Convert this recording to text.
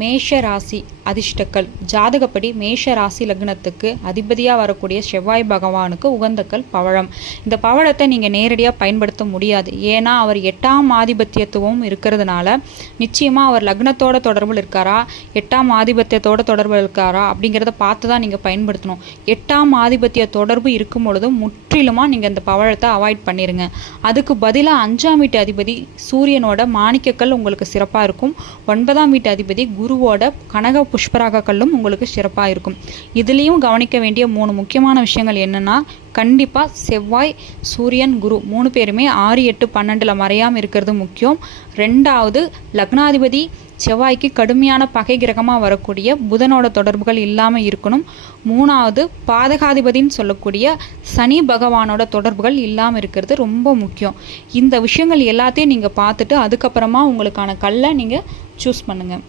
மேஷ ராசி அதிர்ஷ்டக்கல் ஜாதகப்படி மேஷ ராசி லக்னத்துக்கு அதிபதியாக வரக்கூடிய செவ்வாய் பகவானுக்கு உகந்தக்கல் பவழம். இந்த பவழத்தை நீங்கள் நேரடியாக பயன்படுத்த முடியாது. ஏன்னா அவர் எட்டாம் ஆதிபத்தியத்துவம் இருக்கிறதுனால நிச்சயமாக அவர் லக்னத்தோட தொடர்பில் இருக்காரா? எட்டாம் ஆதிபத்தியத்தோட தொடர்பில் இருக்காரா? அப்படிங்கிறத பார்த்து தான் நீங்கள் பயன்படுத்தணும். எட்டாம் ஆதிபத்திய தொடர்பு இருக்கும் பொழுது முற்றிலுமாக நீங்கள் இந்த பவழத்தை அவாய்ட் பண்ணிடுங்க அதுக்கு பதிலாக அஞ்சாம் வீட்டு அதிபதி சூரியனோட மாணிக்கக்கல் உங்களுக்கு சிறப்பாக இருக்கும். ஒன்பதாம் வீட்டு அதிபதி குருவோட கனக புஷ்பராக கல்லும் உங்களுக்கு சிறப்பாக இருக்கும். இதுலேயும் கவனிக்க வேண்டிய மூணு முக்கியமான விஷயங்கள் என்னென்னா கண்டிப்பாக செவ்வாய் சூரியன் குரு மூணு பேருமே ஆறு எட்டு பன்னெண்டில் மறையாமல் இருக்கிறது முக்கியம். ரெண்டாவது லக்னாதிபதி செவ்வாய்க்கு கடுமையான பகை கிரகமாக வரக்கூடிய புதனோட தொடர்புகள் இல்லாமல் இருக்கணும். மூணாவது பாதகாதிபதின்னு சொல்லக்கூடிய சனி பகவானோட தொடர்புகள் இல்லாமல் இருக்கிறது ரொம்ப முக்கியம். இந்த விஷயங்கள் எல்லாத்தையும் நீங்கள் பார்த்துட்டு அதுக்கப்புறமா உங்களுக்கான கல்லை நீங்கள் சூஸ் பண்ணுங்கள்